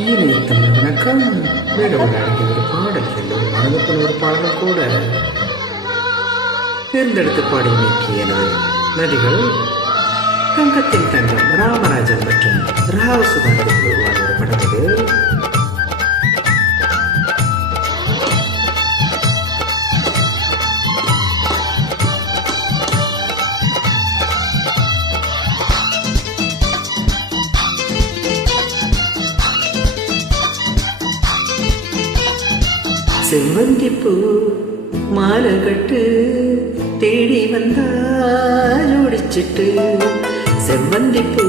இனிய தமிழ் வணக்கம். மேடம் அழகிய ஒரு பாடல் செல்லும் மனதுக்குள் ஒரு பாடல் கூட தேர்ந்தெடுத்து பாடி நீக்கியனர் நதிகள் தங்கத்தின் தங்கம் ராமராஜன் மற்றும் ராவசுதானத்தில் உருவான ஒரு படம் இது. செவ்வந்திப்பூ மாலை கட்டு தேடி வந்தாடிச்சிட்டு, செவ்வந்திப்பூ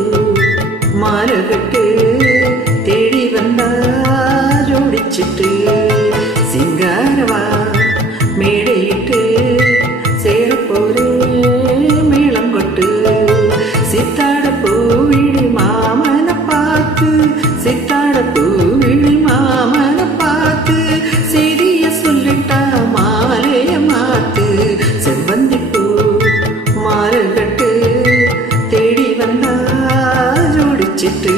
மாலை கட்டு தேடி வந்தாடிச்சிட்டு, சிங்காரவா மேடையிட்டு சேரப்போரே மேளம் கொட்டு, சித்தாட பூவிழி மாமன பார்த்து, சித்தாட பூவிழி மாமன பார்த்து சொல்லிட்டா மாலைய மாத்து, செவ்வந்திப்பூ மாலை கட்டு தேடி வந்தா ஜோடிச்சிட்டு.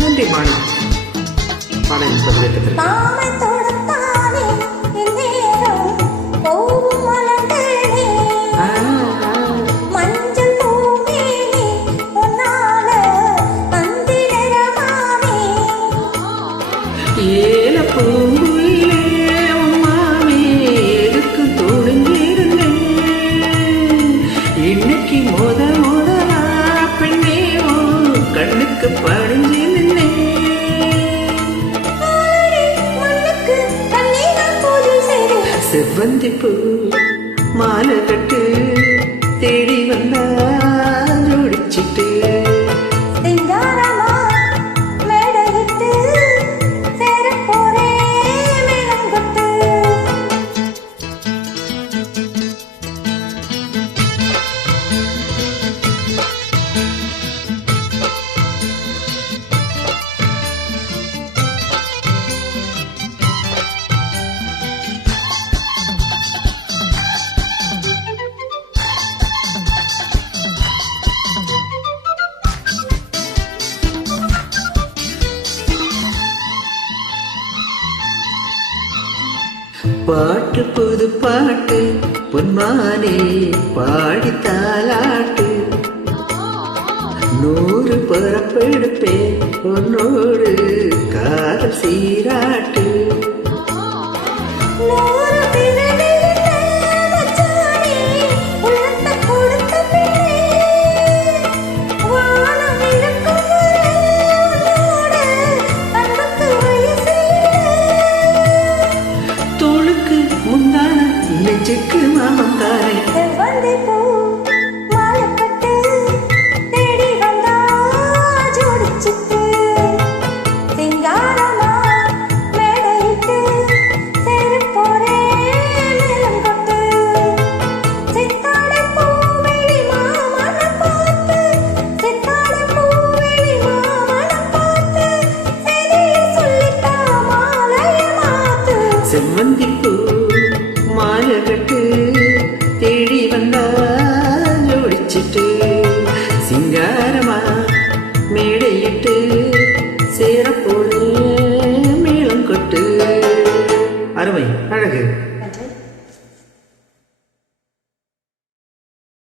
நன்றி மாணி பாடல் பதிவேற்றத்தில் ஏல பூங்குயிலே உம்மாமே எதுக்கு தோடுங்கிருந்தேன், இன்னைக்கு முதலா பெண்ணே கண்ணுக்கு படிஞ்சு செவ்வந்திப்பூ மாலை கட்டு தேடி வந்தா ஜோடிச்சிட்டு, பாட்டு புது பாட்டு பொன்மானே பாடி தாலாட்டு, 100 பரப்பெடுப்பே உன்னோடு காதல் சீராட்டு, நெஞ்சுக்கு மாமன் தாரே செவ்வந்திப்பூ மாலை கட்டு தேடி வந்தா ஜோடிச்சிட்டு, சிங்காரமா மேடையிட்டு சேரப்போரே மேளம் கொட்டு, சித்தாட பூவிழி மாமன பார்த்து, சித்தாட பூவிழி மாமன பார்த்து, செய்திய சொல்லிட்டா மாலைய மாத்து, செவ்வந்திப்பூ மாலை கட்டு தேடி வந்தா ஜோடிச்சிட்டு, சிங்காரமா மேடையிட்டு சேரப்போனே மேளம் கொட்டு. அருமை, அழகு.